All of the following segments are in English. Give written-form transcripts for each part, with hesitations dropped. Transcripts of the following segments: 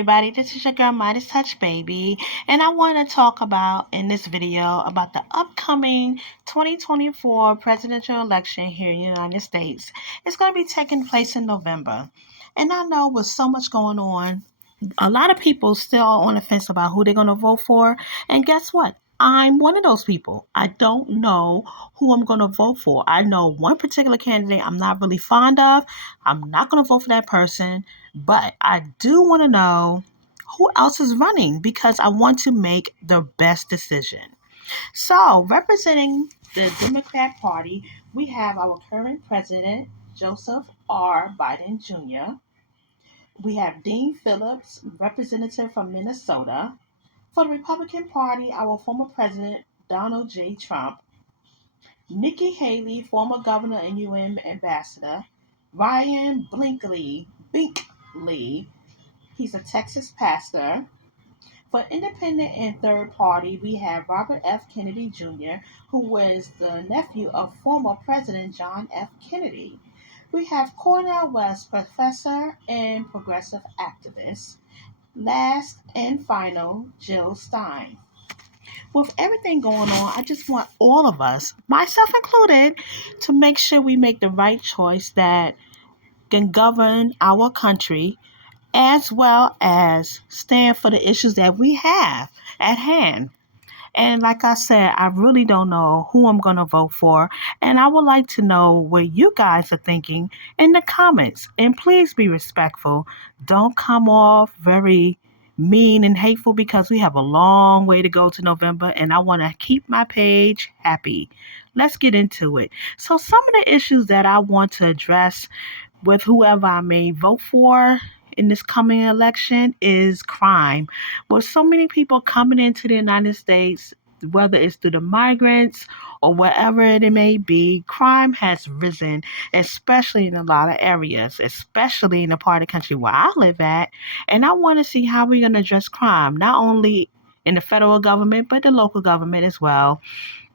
everybody. This is your girl Midas Touch Baby, and I want to talk about in this video about the upcoming 2024 presidential election here in the United States. It's going to be taking place in November, and I know with so much going on, a lot of people still are on the fence about who they're going to vote for. And guess what? I'm one of those people. I don't know who I'm going to vote for. I know one particular candidate I'm not really fond of. I'm not going to vote for that person, but I do want to know who else is running because I want to make the best decision. So, representing the Democrat Party, we have our current president, Joseph R. Biden Jr. We have Dean Phillips, representative from Minnesota. For the Republican Party, our former president, Donald J. Trump. Nikki Haley, former governor and UN ambassador. Ryan Binkley, he's a Texas pastor. For independent and third party, we have Robert F. Kennedy Jr., who was the nephew of former President John F. Kennedy. We have Cornel West, professor and progressive activist. Last and final, Jill Stein. With everything going on, I just want all of us, myself included, to make sure we make the right choice that can govern our country as well as stand for the issues that we have at hand. And like I said, I really don't know who I'm going to vote for. And I would like to know what you guys are thinking in the comments. And please be respectful. Don't come off very mean and hateful because we have a long way to go to November. And I want to keep my page happy. Let's get into it. So some of the issues that I want to address with whoever I may vote for in this coming election is crime. With so many people coming into the United States, whether it's through the migrants or wherever it may be, crime has risen, especially in a lot of areas, especially in the part of the country where I live at. And I want to see how we're going to address crime, not only in the federal government, but the local government as well.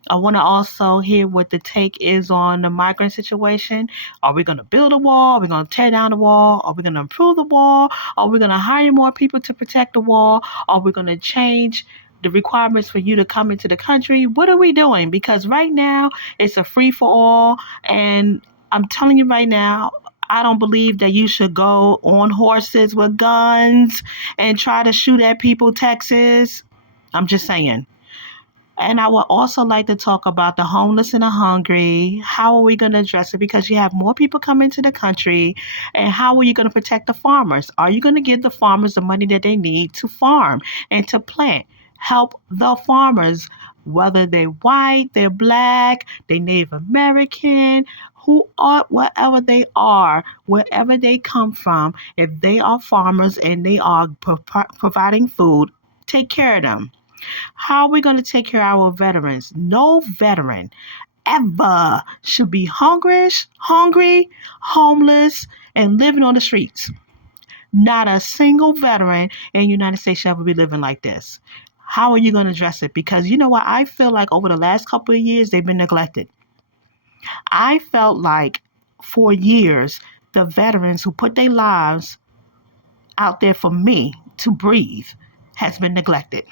I want to also hear what the take is on the migrant situation. Are we going to build a wall? Are we going to tear down the wall? Are we going to improve the wall? Are we going to hire more people to protect the wall? Are we going to change the requirements for you to come into the country? What are we doing? Because right now it's a free for all. And I'm telling you right now, I don't believe that you should go on horses with guns and try to shoot at people, Texas. I'm just saying. And I would also like to talk about the homeless and the hungry. How are we going to address it? Because you have more people coming to the country. And how are you going to protect the farmers? Are you going to give the farmers the money that they need to farm and to plant? Help the farmers, whether they're white, they're black, they're Native American, who are, whatever they are, wherever they come from. If they are farmers and they are providing food, take care of them. How are we going to take care of our veterans? No veteran ever should be hungry, homeless, and living on the streets. Not a single veteran in the United States should ever be living like this. How are you going to address it? Because you know what? I feel like over the last couple of years, they've been neglected. I felt like for years, the veterans who put their lives out there for me to breathe has been neglected.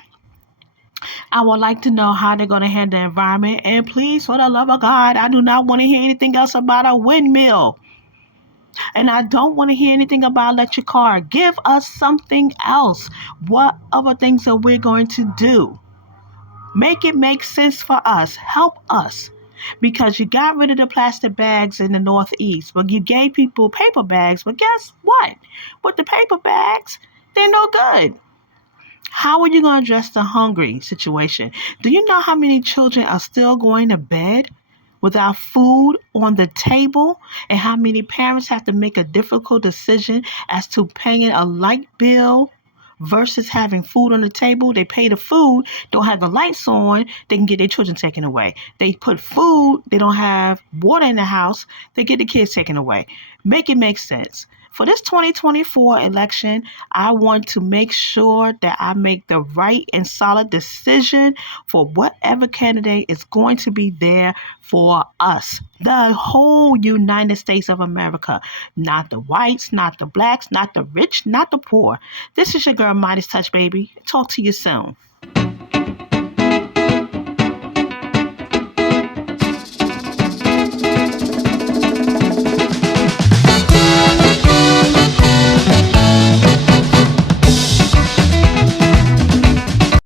I would like to know how they're going to handle the environment. And please, for the love of God, I do not want to hear anything else about a windmill. And I don't want to hear anything about electric car. Give us something else. What other things are we going to do? Make it make sense for us. Help us. Because you got rid of the plastic bags in the Northeast. But you gave people paper bags. But guess what? With the paper bags, they're no good. How are you going to address the hungry situation? Do you know how many children are still going to bed without food on the table? And how many parents have to make a difficult decision as to paying a light bill versus having food on the table? They pay the food, don't have the lights on, they can get their children taken away. They put food, they don't have water in the house, they get the kids taken away. Make it make sense. For this 2024 election, I want to make sure that I make the right and solid decision for whatever candidate is going to be there for us, the whole United States of America, not the whites, not the blacks, not the rich, not the poor. This is your girl, Midas Touch, baby. Talk to you soon.